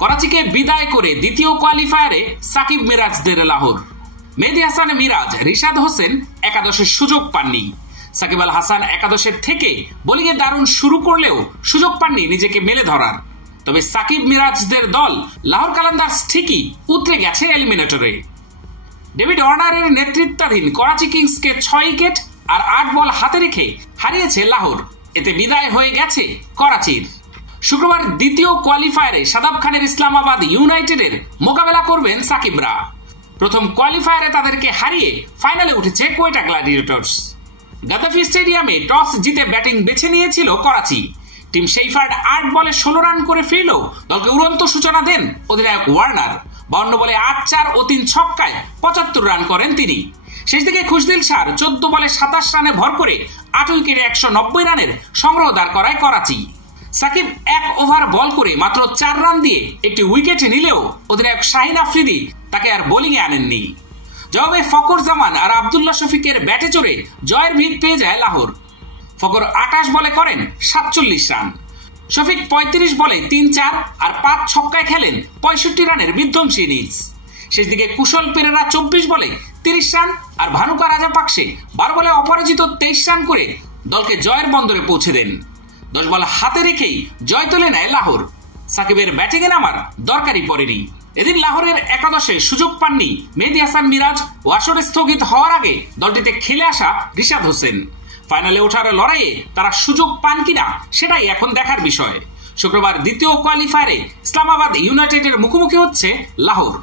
করাচিকে বিদায় করে দ্বিতীয় কোয়ালিফায়ারে সাকিব মিরাজদের লাহোর। মেহেদী হাসান মিরাজ, রিশাদ হোসেন একাদশের সুযোগ পাননি। সাকিব আল হাসান একাদশের থেকে বোলিংয়ে দারুণ শুরু করলেও সুযোগ পাননি নিজেকে মেলে ধরার। তবে সাকিব মিরাজদের দল লাহোর কালান্দার্স ঠিকই উতরে গেছে এলিমিনেটরে। ডেভিড ওয়ার্নারের নেতৃত্বাধীন করাচি কিংসকে 6 উইকেট আর 8 বল হাতে রেখে হারিয়েছে লাহোর। এতে বিদায় হয়ে গেছে করাচির। শুক্রবার দ্বিতীয় কোয়ালিফায়ারে শাদাব খানের ইসলামাবাদ ইউনাইটেডের মোকাবেলা করবেন সাকিবরা। প্রথম কোয়ালিফায়ারে তাদেরকে হারিয়ে ফাইনালে উঠেছে কোয়েটা গ্ল্যাডিয়েটর্স। গাদ্দাফি স্টেডিয়ামে টস জিতে ব্যাটিং বেছে নিয়েছিল করাচি। টিম শেফার্ড 8 বলে 16 রান করে ফিরলেও দলকে উড়ন্ত সূচনা দেন অধিনায়ক ওয়ার্নার। 52 বলে 8-4 ও 3 ছক্কায় 75 রান করেন তিনি। শেষ দিকে খুশদিল শাহর 14 বলে 27 রানে ভর করে 8 উইকেটে 190 রানের সংগ্রহ দাঁড় করায় করাচি। সাকিব 1 ওভার বল করে মাত্র 4 রান দিয়ে একটি উইকেট নিলেও অধিনায়ক শাহিন আফ্রিদি তাকে আর বোলিংয়ে আনেননি। জবাবে ফকর জামান আর আব্দুল্লাহ শফিকের ব্যাটে চড়ে জয়ের ভিত পেয়ে যায় লাহোর। ফকর 28 বলে করেন 47 রান। শফিক 35 বলে 3-4 আর 5 ছক্কায় খেলেন 65 রানের বিধ্বংসী ইনিংস। শেষ দিকে কুশল পেরেরা 24 বলে 30 রান আর ভানুকা রাজাপাকসে 12 বলে অপরাজিত 23 রান করে দলকে জয়ের বন্দরে পৌঁছে দেন। 10 বল হাতে রেখেই জয় তুলে নেয় লাহোর। সাকিবের ব্যাটিংয়ে নামার দরকারই পড়েনি। এদিন লাহোরের একাদশে সুযোগ পাননি মেহেদী হাসান মিরাজ ও আসরে স্থগিত হওয়ার আগে দলটিতে খেলে আসা রিশাদ হোসেন। ফাইনালে ওঠার লড়াইয়ে তারা সুযোগ পান কিনা সেটাই এখন দেখার বিষয়। শুক্রবার দ্বিতীয় কোয়ালিফায়ারে ইসলামাবাদ ইউনাইটেডের মুখোমুখি হচ্ছে লাহোর।